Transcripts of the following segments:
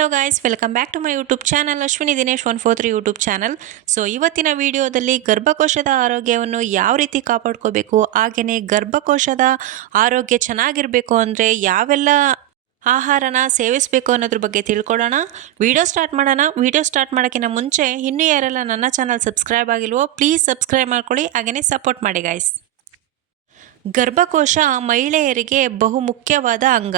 Hello guys welcome back to my YouTube channel Ashwini Dinesh one four three YouTube channel so ಇವತ್ತಿನ ವಿಡಿಯೋದಲ್ಲಿ ಗರ್ಭಕೋಶದ ಆರೋಗ್ಯವನ್ನು ಯಾವ ರೀತಿ ಕಾಪಾಡ್ಕೋಬೇಕು ಹಾಗೆಯೇ ಗರ್ಭಕೋಶದ ಆರೋಗ್ಯ ಚೆನ್ನಾಗಿರಬೇಕು ಅಂದರೆ ಯಾವೆಲ್ಲ ಆಹಾರನ ಸೇವಿಸಬೇಕು ಅನ್ನೋದ್ರ ಬಗ್ಗೆ ತಿಳ್ಕೊಳ್ಳೋಣ. ವಿಡಿಯೋ ಸ್ಟಾರ್ಟ್ ಮಾಡೋಣ. ವಿಡಿಯೋ ಸ್ಟಾರ್ಟ್ ಮಾಡೋಕ್ಕಿಂತ ಮುಂಚೆ ಇನ್ನೂ ಯಾರೆಲ್ಲ ನನ್ನ ಚಾನಲ್ ಸಬ್ಸ್ಕ್ರೈಬ್ ಆಗಿಲ್ವೋ ಪ್ಲೀಸ್ ಸಬ್ಸ್ಕ್ರೈಬ್ ಮಾಡ್ಕೊಳ್ಳಿ ಹಾಗೆಯೇ ಸಪೋರ್ಟ್ ಮಾಡಿ ಗಾಯ್ಸ್ ಗರ್ಭಕೋಶ ಮಹಿಳೆಯರಿಗೆ ಬಹುಮುಖ್ಯವಾದ ಅಂಗ.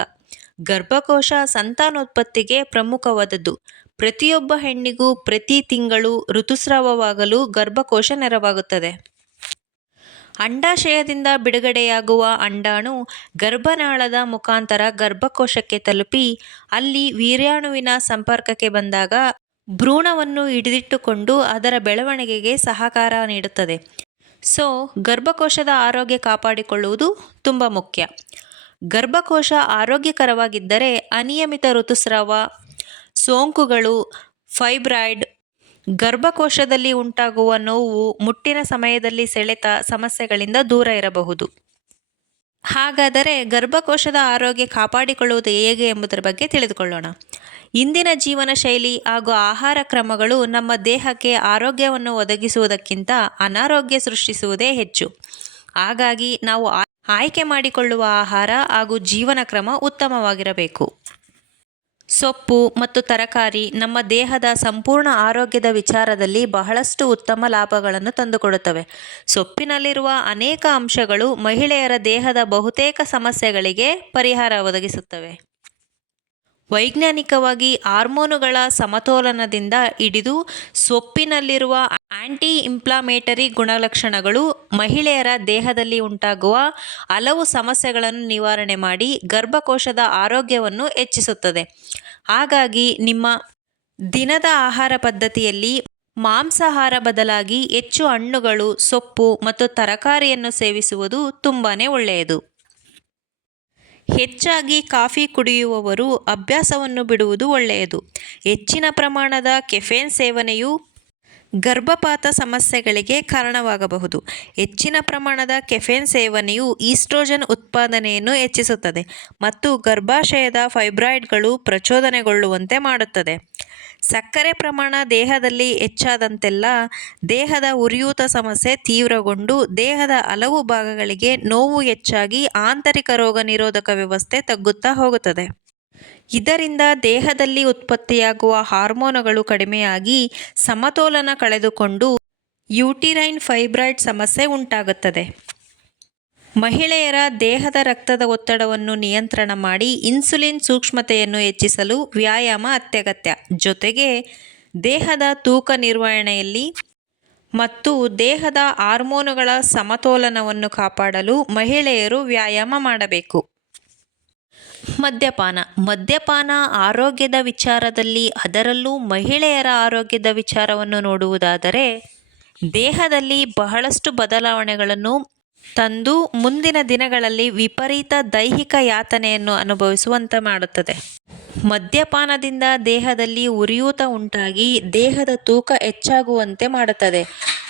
ಗರ್ಭಕೋಶ ಸಂತಾನೋತ್ಪತ್ತಿಗೆ ಪ್ರಮುಖವಾದದ್ದು. ಪ್ರತಿಯೊಬ್ಬ ಹೆಣ್ಣಿಗೂ ಪ್ರತಿ ತಿಂಗಳು ಋತುಸ್ರಾವವಾಗಲು ಗರ್ಭಕೋಶ ನೆರವಾಗುತ್ತದೆ. ಅಂಡಾಶಯದಿಂದ ಬಿಡುಗಡೆಯಾಗುವ ಅಂಡಾಣು ಗರ್ಭನಾಳದ ಮುಖಾಂತರ ಗರ್ಭಕೋಶಕ್ಕೆ ತಲುಪಿ, ಅಲ್ಲಿ ವೀರ್ಯಾಣುವಿನ ಸಂಪರ್ಕಕ್ಕೆ ಬಂದಾಗ ಭ್ರೂಣವನ್ನು ಹಿಡಿದಿಟ್ಟುಕೊಂಡು ಅದರ ಬೆಳವಣಿಗೆಗೆ ಸಹಕಾರ ನೀಡುತ್ತದೆ. ಸೊ, ಗರ್ಭಕೋಶದ ಆರೋಗ್ಯ ಕಾಪಾಡಿಕೊಳ್ಳುವುದು ತುಂಬ ಮುಖ್ಯ. ಗರ್ಭಕೋಶ ಆರೋಗ್ಯಕರವಾಗಿದ್ದರೆ ಅನಿಯಮಿತ ಋತುಸ್ರಾವ, ಸೋಂಕುಗಳು, ಫೈಬ್ರಾಯ್ಡ್, ಗರ್ಭಕೋಶದಲ್ಲಿ ಉಂಟಾಗುವ ನೋವು ಮುಟ್ಟಿನ ಸಮಯದಲ್ಲಿ ಸೆಳೆತ ಸಮಸ್ಯೆಗಳಿಂದ ದೂರ ಇರಬಹುದು. ಹಾಗಾದರೆ ಗರ್ಭಕೋಶದ ಆರೋಗ್ಯ ಕಾಪಾಡಿಕೊಳ್ಳುವುದು ಹೇಗೆ ಎಂಬುದರ ಬಗ್ಗೆ ತಿಳಿದುಕೊಳ್ಳೋಣ. ಇಂದಿನ ಜೀವನ ಶೈಲಿ ಹಾಗೂ ಆಹಾರ ಕ್ರಮಗಳು ನಮ್ಮ ದೇಹಕ್ಕೆ ಆರೋಗ್ಯವನ್ನು ಒದಗಿಸುವುದಕ್ಕಿಂತ ಅನಾರೋಗ್ಯ ಸೃಷ್ಟಿಸುವುದೇ ಹೆಚ್ಚು. ಹಾಗಾಗಿ ನಾವು ಆಯ್ಕೆ ಮಾಡಿಕೊಳ್ಳುವ ಆಹಾರ ಹಾಗೂ ಜೀವನ ಕ್ರಮ ಉತ್ತಮವಾಗಿರಬೇಕು. ಸೊಪ್ಪು ಮತ್ತು ತರಕಾರಿ ನಮ್ಮ ದೇಹದ ಸಂಪೂರ್ಣ ಆರೋಗ್ಯದ ವಿಚಾರದಲ್ಲಿ ಬಹಳಷ್ಟು ಉತ್ತಮ ಲಾಭಗಳನ್ನು ತಂದುಕೊಡುತ್ತವೆ. ಸೊಪ್ಪಿನಲ್ಲಿರುವ ಅನೇಕ ಅಂಶಗಳು ಮಹಿಳೆಯರ ದೇಹದ ಬಹುತೇಕ ಸಮಸ್ಯೆಗಳಿಗೆ ಪರಿಹಾರ ಒದಗಿಸುತ್ತವೆ. ವೈಜ್ಞಾನಿಕವಾಗಿ ಹಾರ್ಮೋನುಗಳ ಸಮತೋಲನದಿಂದ ಹಿಡಿದು ಸೊಪ್ಪಿನಲ್ಲಿರುವ ಆಂಟಿ ಇಂಪ್ಲಾಮೇಟರಿ ಗುಣಲಕ್ಷಣಗಳು ಮಹಿಳೆಯರ ದೇಹದಲ್ಲಿ ಉಂಟಾಗುವ ಹಲವು ಸಮಸ್ಯೆಗಳನ್ನು ನಿವಾರಣೆ ಮಾಡಿ ಗರ್ಭಕೋಶದ ಆರೋಗ್ಯವನ್ನು ಹೆಚ್ಚಿಸುತ್ತದೆ. ಹಾಗಾಗಿ ನಿಮ್ಮ ದಿನದ ಆಹಾರ ಪದ್ಧತಿಯಲ್ಲಿ ಮಾಂಸಾಹಾರ ಬದಲಾಗಿ ಹೆಚ್ಚು ಹಣ್ಣುಗಳು, ಸೊಪ್ಪು ಮತ್ತು ತರಕಾರಿಯನ್ನು ಸೇವಿಸುವುದು ತುಂಬಾ ಒಳ್ಳೆಯದು. ಹೆಚ್ಚಾಗಿ ಕಾಫಿ ಕುಡಿಯುವವರು ಅಭ್ಯಾಸವನ್ನು ಬಿಡುವುದು ಒಳ್ಳೆಯದು. ಹೆಚ್ಚಿನ ಪ್ರಮಾಣದ ಕೆಫೇನ್ ಸೇವನೆಯು ಗರ್ಭಪಾತ ಸಮಸ್ಯೆಗಳಿಗೆ ಕಾರಣವಾಗಬಹುದು. ಹೆಚ್ಚಿನ ಪ್ರಮಾಣದ ಕೆಫೇನ್ ಸೇವನೆಯು ಈಸ್ಟ್ರೋಜನ್ ಉತ್ಪಾದನೆಯನ್ನು ಹೆಚ್ಚಿಸುತ್ತದೆ ಮತ್ತು ಗರ್ಭಾಶಯದ ಫೈಬ್ರಾಯ್ಡ್ಗಳು ಪ್ರಚೋದನೆಗೊಳ್ಳುವಂತೆ ಮಾಡುತ್ತದೆ. ಸಕ್ಕರೆ ಪ್ರಮಾಣ ದೇಹದಲ್ಲಿ ಹೆಚ್ಚಾದಂತೆಲ್ಲ ದೇಹದ ಉರಿಯೂತ ಸಮಸ್ಯೆ ತೀವ್ರಗೊಂಡು ದೇಹದ ಹಲವು ಭಾಗಗಳಿಗೆ ನೋವು ಹೆಚ್ಚಾಗಿ ಆಂತರಿಕ ರೋಗ ನಿರೋಧಕ ವ್ಯವಸ್ಥೆ ತಗ್ಗುತ್ತಾ ಹೋಗುತ್ತದೆ. ಇದರಿಂದ ದೇಹದಲ್ಲಿ ಉತ್ಪತ್ತಿಯಾಗುವ ಹಾರ್ಮೋನುಗಳು ಕಡಿಮೆಯಾಗಿ ಸಮತೋಲನ ಕಳೆದುಕೊಂಡು ಯೂಟಿರೈನ್ ಫೈಬ್ರಾಯ್ಡ್ ಸಮಸ್ಯೆ ಉಂಟಾಗುತ್ತದೆ. ಮಹಿಳೆಯರ ದೇಹದ ರಕ್ತದ ಒತ್ತಡವನ್ನು ನಿಯಂತ್ರಣ ಮಾಡಿ ಇನ್ಸುಲಿನ್ ಸೂಕ್ಷ್ಮತೆಯನ್ನು ಹೆಚ್ಚಿಸಲು ವ್ಯಾಯಾಮ ಅತ್ಯಗತ್ಯ. ಜೊತೆಗೆ ದೇಹದ ತೂಕ ನಿರ್ವಹಣೆಯಲ್ಲಿ ಮತ್ತು ದೇಹದ ಹಾರ್ಮೋನುಗಳ ಸಮತೋಲನವನ್ನು ಕಾಪಾಡಲು ಮಹಿಳೆಯರು ವ್ಯಾಯಾಮ ಮಾಡಬೇಕು. ಮದ್ಯಪಾನ. ಮದ್ಯಪಾನ ಆರೋಗ್ಯದ ವಿಚಾರದಲ್ಲಿ ಅದರಲ್ಲೂ ಮಹಿಳೆಯರ ಆರೋಗ್ಯದ ವಿಚಾರವನ್ನು ನೋಡುವುದಾದರೆ ದೇಹದಲ್ಲಿ ಬಹಳಷ್ಟು ಬದಲಾವಣೆಗಳನ್ನು ತಂದು ಮುಂದಿನ ದಿನಗಳಲ್ಲಿ ವಿಪರೀತ ದೈಹಿಕ ಯಾತನೆಯನ್ನು ಅನುಭವಿಸುವಂತೆ ಮಾಡುತ್ತದೆ. ಮದ್ಯಪಾನದಿಂದ ದೇಹದಲ್ಲಿ ಉರಿಯೂತ ಉಂಟಾಗಿ ದೇಹದ ತೂಕ ಹೆಚ್ಚಾಗುವಂತೆ ಮಾಡುತ್ತದೆ.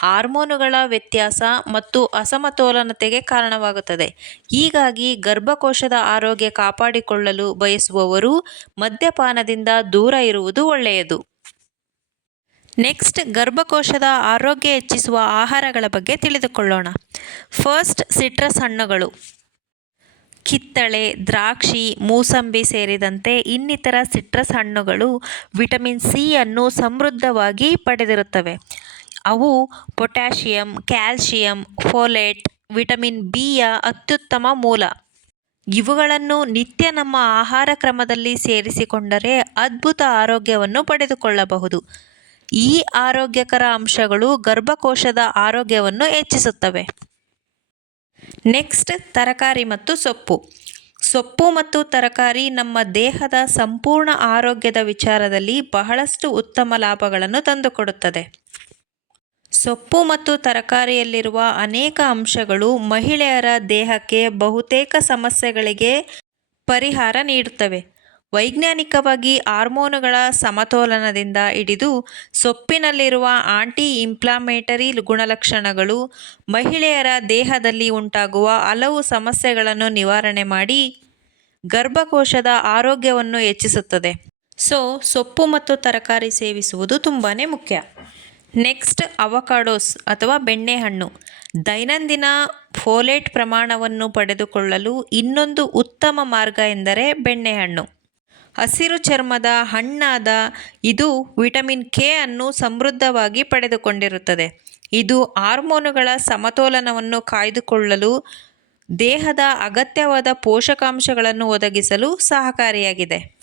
ಹಾರ್ಮೋನುಗಳ ವ್ಯತ್ಯಾಸ ಮತ್ತು ಅಸಮತೋಲನತೆಗೆ ಕಾರಣವಾಗುತ್ತದೆ. ಹೀಗಾಗಿ ಗರ್ಭಕೋಶದ ಆರೋಗ್ಯ ಕಾಪಾಡಿಕೊಳ್ಳಲು ಬಯಸುವವರು ಮದ್ಯಪಾನದಿಂದ ದೂರ ಇರುವುದು ಒಳ್ಳೆಯದು. ನೆಕ್ಸ್ಟ್ ಗರ್ಭಕೋಶದ ಆರೋಗ್ಯ ಹೆಚ್ಚಿಸುವ ಆಹಾರಗಳ ಬಗ್ಗೆ ತಿಳಿದುಕೊಳ್ಳೋಣ. ಫಸ್ಟ್ ಸಿಟ್ರಸ್ ಹಣ್ಣುಗಳು. ಕಿತ್ತಳೆ, ದ್ರಾಕ್ಷಿ, ಮೂಸಂಬಿ ಸೇರಿದಂತೆ ಇನ್ನಿತರ ಸಿಟ್ರಸ್ ಹಣ್ಣುಗಳು ವಿಟಮಿನ್ ಸಿ ಅನ್ನು ಸಮೃದ್ಧವಾಗಿ ಪಡೆದಿರುತ್ತವೆ. ಅವು ಪೊಟ್ಯಾಷಿಯಂ ಕ್ಯಾಲ್ಶಿಯಂ ಫೋಲೇಟ್ ವಿಟಮಿನ್ ಬಿಯ ಅತ್ಯುತ್ತಮ ಮೂಲ. ಇವುಗಳನ್ನು ನಿತ್ಯ ನಮ್ಮ ಆಹಾರ ಕ್ರಮದಲ್ಲಿ ಸೇರಿಸಿಕೊಂಡರೆ ಅದ್ಭುತ ಆರೋಗ್ಯವನ್ನು ಪಡೆದುಕೊಳ್ಳಬಹುದು. ಈ ಆರೋಗ್ಯಕರ ಅಂಶಗಳು ಗರ್ಭಕೋಶದ ಆರೋಗ್ಯವನ್ನು ಹೆಚ್ಚಿಸುತ್ತವೆ. ನೆಕ್ಸ್ಟ್, ತರಕಾರಿ ಮತ್ತು ಸೊಪ್ಪು. ಸೊಪ್ಪು ಮತ್ತು ತರಕಾರಿ ನಮ್ಮ ದೇಹದ ಸಂಪೂರ್ಣ ಆರೋಗ್ಯದ ವಿಚಾರದಲ್ಲಿ ಬಹಳಷ್ಟು ಉತ್ತಮ ಲಾಭಗಳನ್ನು ತಂದುಕೊಡುತ್ತದೆ. ಸೊಪ್ಪು ಮತ್ತು ತರಕಾರಿಯಲ್ಲಿರುವ ಅನೇಕ ಅಂಶಗಳು ಮಹಿಳೆಯರ ದೇಹಕ್ಕೆ ಬಹುತೇಕ ಸಮಸ್ಯೆಗಳಿಗೆ ಪರಿಹಾರ ನೀಡುತ್ತವೆ. ವೈಜ್ಞಾನಿಕವಾಗಿ ಹಾರ್ಮೋನುಗಳ ಸಮತೋಲನದಿಂದ ಹಿಡಿದು ಸೊಪ್ಪಿನಲ್ಲಿರುವ ಆಂಟಿ ಇಂಪ್ಲಾಮೇಟರಿ ಗುಣಲಕ್ಷಣಗಳು ಮಹಿಳೆಯರ ದೇಹದಲ್ಲಿ ಉಂಟಾಗುವ ಹಲವು ಸಮಸ್ಯೆಗಳನ್ನು ನಿವಾರಣೆ ಮಾಡಿ ಗರ್ಭಕೋಶದ ಆರೋಗ್ಯವನ್ನು ಹೆಚ್ಚಿಸುತ್ತದೆ. ಸೊ, ಸೊಪ್ಪು ಮತ್ತು ತರಕಾರಿ ಸೇವಿಸುವುದು ತುಂಬಾ ಮುಖ್ಯ. ನೆಕ್ಸ್ಟ್, ಅವಕಾಡೋಸ್ ಅಥವಾ ಬೆಣ್ಣೆಹಣ್ಣು. ದೈನಂದಿನ ಫೋಲೇಟ್ ಪ್ರಮಾಣವನ್ನು ಪಡೆದುಕೊಳ್ಳಲು ಇನ್ನೊಂದು ಉತ್ತಮ ಮಾರ್ಗ ಎಂದರೆ ಬೆಣ್ಣೆಹಣ್ಣು. ಹಸಿರು ಚರ್ಮದ ಹಣ್ಣಾದ ಇದು ವಿಟಮಿನ್ ಕೆ ಅನ್ನು ಸಮೃದ್ಧವಾಗಿ ಪಡೆದುಕೊಂಡಿರುತ್ತದೆ. ಇದು ಹಾರ್ಮೋನುಗಳ ಸಮತೋಲನವನ್ನು ಕಾಯ್ದುಕೊಳ್ಳಲು, ದೇಹದ ಅಗತ್ಯವಾದ ಪೋಷಕಾಂಶಗಳನ್ನು ಒದಗಿಸಲು ಸಹಕಾರಿಯಾಗಿದೆ.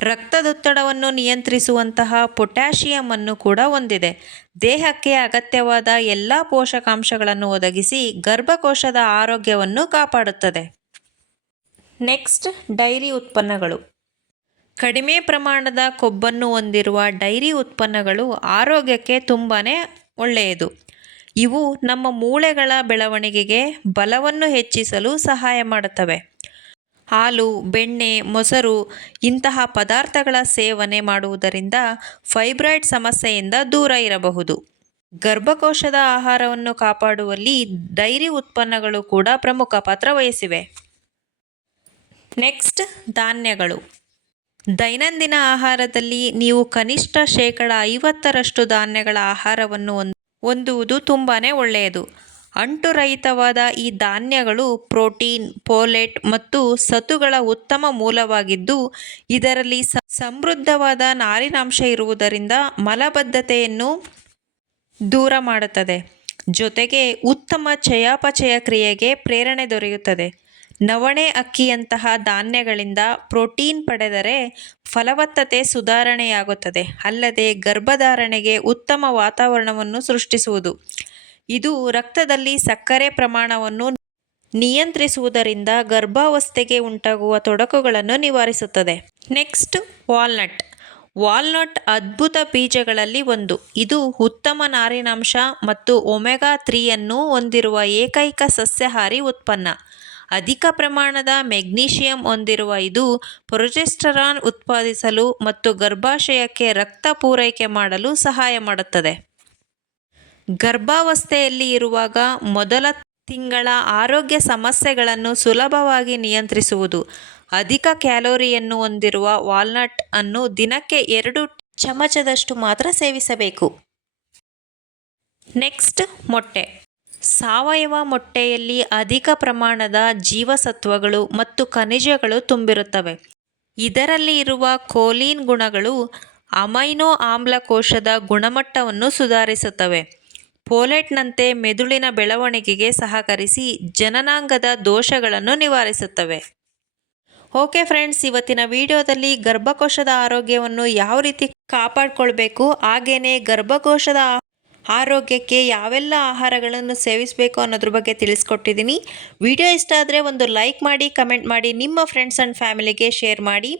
ರಕ್ತದೊತ್ತಡವನ್ನು ನಿಯಂತ್ರಿಸುವಂತಹ ಪೊಟ್ಯಾಷಿಯಂ ಅನ್ನು ಕೂಡ ಹೊಂದಿದೆ. ದೇಹಕ್ಕೆ ಅಗತ್ಯವಾದ ಎಲ್ಲ ಪೋಷಕಾಂಶಗಳನ್ನು ಒದಗಿಸಿ ಗರ್ಭಕೋಶದ ಆರೋಗ್ಯವನ್ನು ಕಾಪಾಡುತ್ತದೆ. ನೆಕ್ಸ್ಟ್, ಡೈರಿ ಉತ್ಪನ್ನಗಳು. ಕಡಿಮೆ ಪ್ರಮಾಣದ ಕೊಬ್ಬನ್ನು ಹೊಂದಿರುವ ಡೈರಿ ಉತ್ಪನ್ನಗಳು ಆರೋಗ್ಯಕ್ಕೆ ತುಂಬಾ ಒಳ್ಳೆಯದು. ಇವು ನಮ್ಮ ಮೂಳೆಗಳ ಬೆಳವಣಿಗೆಗೆ ಬಲವನ್ನು ಹೆಚ್ಚಿಸಲು ಸಹಾಯ ಮಾಡುತ್ತವೆ. ಹಾಲು, ಬೆಣ್ಣೆ, ಮೊಸರು ಇಂತಹ ಪದಾರ್ಥಗಳ ಸೇವನೆ ಮಾಡುವುದರಿಂದ ಫೈಬ್ರಾಯ್ಡ್ ಸಮಸ್ಯೆಯಿಂದ ದೂರ ಇರಬಹುದು. ಗರ್ಭಕೋಶದ ಆಹಾರವನ್ನು ಕಾಪಾಡುವಲ್ಲಿ ಡೈರಿ ಉತ್ಪನ್ನಗಳು ಕೂಡ ಪ್ರಮುಖ ಪಾತ್ರ ವಹಿಸಿವೆ. ನೆಕ್ಸ್ಟ್, ಧಾನ್ಯಗಳು. ದೈನಂದಿನ ಆಹಾರದಲ್ಲಿ ನೀವು ಕನಿಷ್ಠ ಶೇಕಡ ಐವತ್ತರಷ್ಟು ಧಾನ್ಯಗಳ ಆಹಾರವನ್ನು ಹೊಂದ್- ಹೊಂದುವುದು ತುಂಬಾ ಒಳ್ಳೆಯದು. ಅಂಟುರಹಿತವಾದ ಈ ಧಾನ್ಯಗಳು ಪ್ರೋಟೀನ್, ಪೋಲೆಟ್ ಮತ್ತು ಸತುಗಳ ಉತ್ತಮ ಮೂಲವಾಗಿದ್ದು, ಇದರಲ್ಲಿ ಸಮೃದ್ಧವಾದ ನಾರಿನಾಂಶ ಇರುವುದರಿಂದ ಮಲಬದ್ಧತೆಯನ್ನು ದೂರ ಮಾಡುತ್ತದೆ. ಜೊತೆಗೆ ಉತ್ತಮ ಚಯಾಪಚಯ ಕ್ರಿಯೆಗೆ ಪ್ರೇರಣೆ ದೊರೆಯುತ್ತದೆ. ನವಣೆ ಅಕ್ಕಿಯಂತಹ ಧಾನ್ಯಗಳಿಂದ ಪ್ರೋಟೀನ್ ಪಡೆದರೆ ಫಲವತ್ತತೆ ಸುಧಾರಣೆಯಾಗುತ್ತದೆ. ಅಲ್ಲದೆ ಗರ್ಭಧಾರಣೆಗೆ ಉತ್ತಮ ವಾತಾವರಣವನ್ನು ಸೃಷ್ಟಿಸುವುದು. ಇದು ರಕ್ತದಲ್ಲಿ ಸಕ್ಕರೆ ಪ್ರಮಾಣವನ್ನು ನಿಯಂತ್ರಿಸುವುದರಿಂದ ಗರ್ಭಾವಸ್ಥೆಗೆ ಉಂಟಾಗುವ ತೊಡಕುಗಳನ್ನು ನಿವಾರಿಸುತ್ತದೆ. Next, walnut. ವಾಲ್ನಟ್ ಅದ್ಭುತ ಬೀಜಗಳಲ್ಲಿ ಒಂದು. ಇದು ಉತ್ತಮ ನಾರಿನಾಂಶ ಮತ್ತು ಒಮೆಗಾ ತ್ರೀಯನ್ನು ಹೊಂದಿರುವ ಏಕೈಕ ಸಸ್ಯಾಹಾರಿ ಉತ್ಪನ್ನ. ಅಧಿಕ ಪ್ರಮಾಣದ ಮೆಗ್ನೀಷಿಯಂ ಹೊಂದಿರುವ ಇದು ಪ್ರೊಜೆಸ್ಟರಾನ್ ಉತ್ಪಾದಿಸಲು ಮತ್ತು ಗರ್ಭಾಶಯಕ್ಕೆ ರಕ್ತ ಪೂರೈಕೆ ಮಾಡಲು ಸಹಾಯ ಮಾಡುತ್ತದೆ. ಗರ್ಭಾವಸ್ಥೆಯಲ್ಲಿ ಇರುವಾಗ ಮೊದಲ ತಿಂಗಳ ಆರೋಗ್ಯ ಸಮಸ್ಯೆಗಳನ್ನು ಸುಲಭವಾಗಿ ನಿಯಂತ್ರಿಸುವುದು. ಅಧಿಕ ಕ್ಯಾಲೋರಿಯನ್ನು ಹೊಂದಿರುವ ವಾಲ್ನಟ್ ಅನ್ನು ದಿನಕ್ಕೆ ಎರಡು ಚಮಚದಷ್ಟು ಮಾತ್ರ ಸೇವಿಸಬೇಕು. ನೆಕ್ಸ್ಟ್ ಮೊಟ್ಟೆ. ಸಾವಯವ ಮೊಟ್ಟೆಯಲ್ಲಿ ಅಧಿಕ ಪ್ರಮಾಣದ ಜೀವಸತ್ವಗಳು ಮತ್ತು ಖನಿಜಗಳು ತುಂಬಿರುತ್ತವೆ. ಇದರಲ್ಲಿ ಇರುವ ಕೋಲೀನ್ ಗುಣಗಳು ಅಮೈನೋ ಆಮ್ಲ ಕೋಶದ ಗುಣಮಟ್ಟವನ್ನು ಸುಧಾರಿಸುತ್ತವೆ. ಪೋಲೆಟ್ನಂತೆ ಮೆದುಳಿನ ಬೆಳವಣಿಗೆಗೆ ಸಹಕರಿಸಿ ಜನನಾಂಗದ ದೋಷಗಳನ್ನು ನಿವಾರಿಸುತ್ತವೆ. ಓಕೆ ಫ್ರೆಂಡ್ಸ್, ಇವತ್ತಿನ ವಿಡಿಯೋದಲ್ಲಿ ಗರ್ಭಕೋಶದ ಆರೋಗ್ಯವನ್ನು ಯಾವ ರೀತಿ ಕಾಪಾಡಿಕೊಳ್ಬೇಕು, ಹಾಗೇನೆ ಗರ್ಭಕೋಶದ ಆರೋಗ್ಯಕ್ಕೆ ಯಾವೆಲ್ಲ ಆಹಾರಗಳನ್ನು ಸೇವಿಸಬೇಕು ಅನ್ನೋದ್ರ ಬಗ್ಗೆ ತಿಳಿಸ್ಕೊಟ್ಟಿದ್ದೀನಿ. ವಿಡಿಯೋ ಇಷ್ಟ ಆದರೆ ಒಂದು ಲೈಕ್ ಮಾಡಿ, ಕಮೆಂಟ್ ಮಾಡಿ, ನಿಮ್ಮ ಫ್ರೆಂಡ್ಸ್ ಆ್ಯಂಡ್ ಫ್ಯಾಮಿಲಿಗೆ ಶೇರ್ ಮಾಡಿ.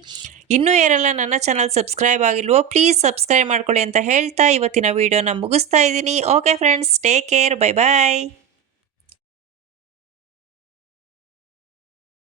ಇನ್ನೂ ಯಾರೆಲ್ಲ ನನ್ನ ಚಾನಲ್ ಸಬ್ಸ್ಕ್ರೈಬ್ ಆಗಿಲ್ವೋ ಪ್ಲೀಸ್ ಸಬ್ಸ್ಕ್ರೈಬ್ ಮಾಡ್ಕೊಳ್ಳಿ ಅಂತ ಹೇಳ್ತಾ ಇವತ್ತಿನ ವೀಡಿಯೋನ ಮುಗಿಸ್ತಾ ಇದ್ದೀನಿ. Okay friends take care bye ಬಾಯ್